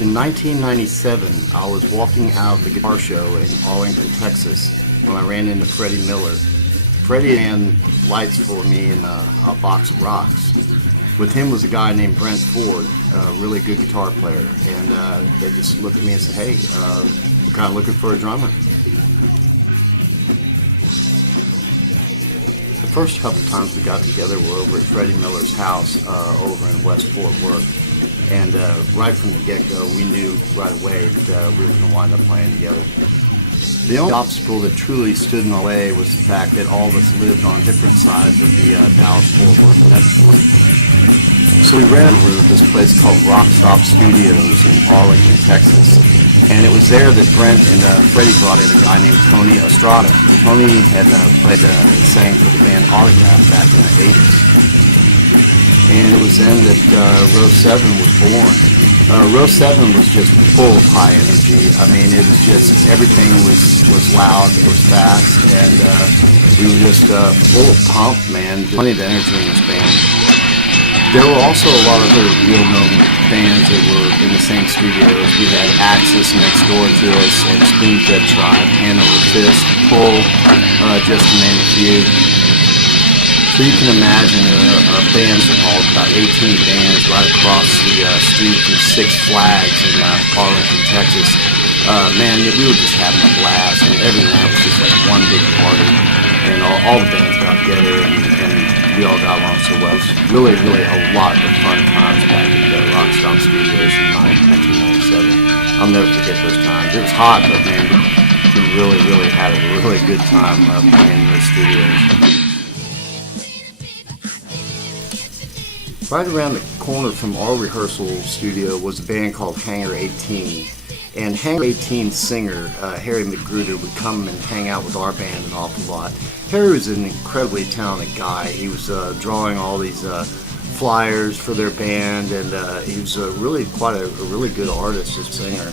In 1997, I was walking out of the guitar show in Arlington, Texas, when I ran into Freddie Miller. Freddie ran lights for me in a box of rocks. With him was a guy named Brent Ford, a really good guitar player, and they just looked at me and said, "Hey, we're kind of looking for a drummer." The first couple times we got together were over at Freddie Miller's house over in West Fort Worth. And right from the get-go, we knew right away that we were going to wind up playing together. The only obstacle that truly stood in our way was the fact that all of us lived on different sides of the Dallas-Fort Worth metroplex. So we ran over to this place called Rock Stop Studios in Arlington, Texas. And it was there that Brent and Freddie brought in a guy named Tony Estrada. Tony had played and sang for the band Autograph back in the 80s. And it was then that Row 7 was born. Row 7 was just full of high energy. I mean, it was just, everything was loud, it was fast, and we were just full of pump, man. Plenty of energy in this band. There were also a lot of other real-known bands that were in the same studios. We had Axis next door to us, and Spoon-Fed Tribe, Hanover Fist, Pull, just to name a few. So you can imagine a band called about 18 bands right across the street from Six Flags in Arlington, Texas. Man, we were just having a blast, and every night was just like one big party. And all the bands got together, and we all got along so well. It was really, really a lot of fun times back at the Rock Stop Studios in 1997. I'll never forget those times. It was hot, but man, we really, really had a really good time playing in those studios. Right around the corner from our rehearsal studio was a band called Hangar 18. And Hangar 18's singer, Harry McGruder, would come and hang out with our band an awful lot. Harry was an incredibly talented guy. He was drawing all these flyers for their band, and he was really quite a really good artist as a singer.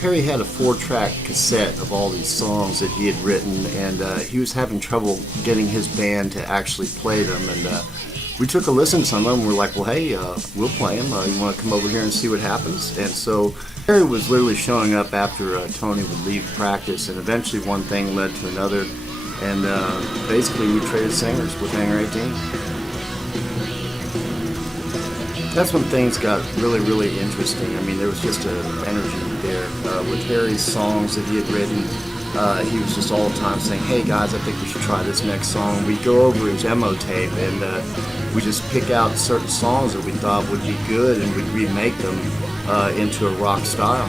Harry had a 4-track cassette of all these songs that he had written, and he was having trouble getting his band to actually play them. And we took a listen to some of them, and we're like, well, hey, we'll play them. You want to come over here and see what happens? And so Harry was literally showing up after Tony would leave practice, and eventually one thing led to another, and basically we traded singers with Hangar 18. That's when things got really, really interesting. I mean, there was just an energy there. With Harry's songs that he had written, he was just all the time saying, hey guys, I think we should try this next song. We'd go over his demo tape, and we just pick out certain songs that we thought would be good, and we'd remake them into a rock style.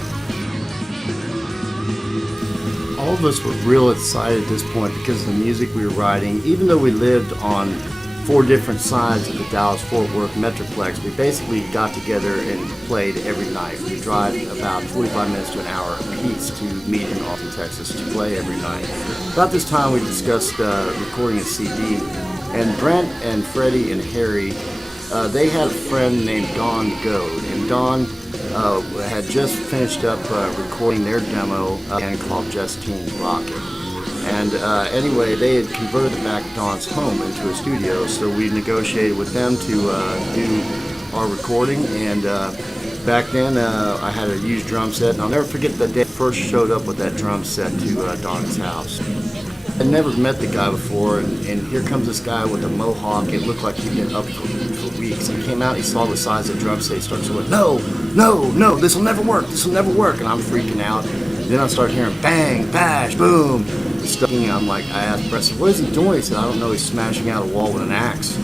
All of us were real excited at this point because of the music we were writing. Even though we lived on 4 different sides of the Dallas-Fort Worth metroplex, we basically got together and played every night. We drive about 45 minutes to an hour apiece to meet in Austin, Texas to play every night. About this time we discussed recording a CD, and Brent and Freddie and Harry, they had a friend named Don Goad, and Don had just finished up recording their demo and called Justine's Rocket. And anyway, they had converted back Don's home into a studio, so we negotiated with them to do our recording. And back then, I had a used drum set, and I'll never forget the day I first showed up with that drum set to Don's house. I'd never met the guy before, and here comes this guy with a mohawk. It looked like he'd been up for weeks. He came out, he saw the size of the drum set, he started going, no, this will never work, and I'm freaking out. Then I started hearing bang, bash, boom. I'm like, I asked Brett, what is he doing? He said, I don't know, he's smashing out a wall with an axe.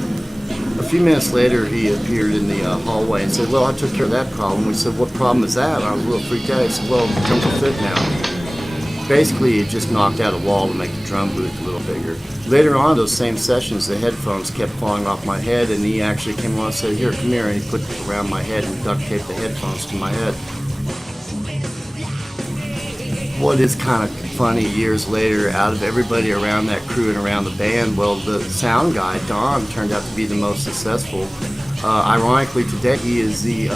A few minutes later, he appeared in the hallway and said, well, I took care of that problem. We said, what problem is that? I was a little freaked out. He said, well, it comes to fit now. Basically, it just knocked out a wall to make the drum booth a little bigger. Later on, those same sessions, the headphones kept falling off my head, and he actually came on and said, here, come here, and he put it around my head and duct taped the headphones to my head. What is kind of funny, years later, out of everybody around that crew and around the band, well, the sound guy, Don, turned out to be the most successful. Ironically, today he is the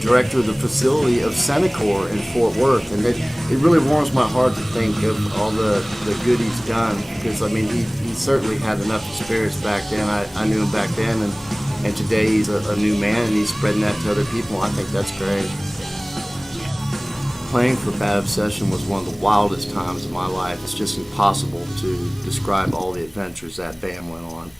director of the facility of Centacor in Fort Worth, and it really warms my heart to think of all the good he's done, because I mean he certainly had enough experience back then. I knew him back then, And today he's a new man and he's spreading that to other people. I think that's great. Playing for Bad Obsession was one of the wildest times of my life. It's just impossible to describe all the adventures that band went on.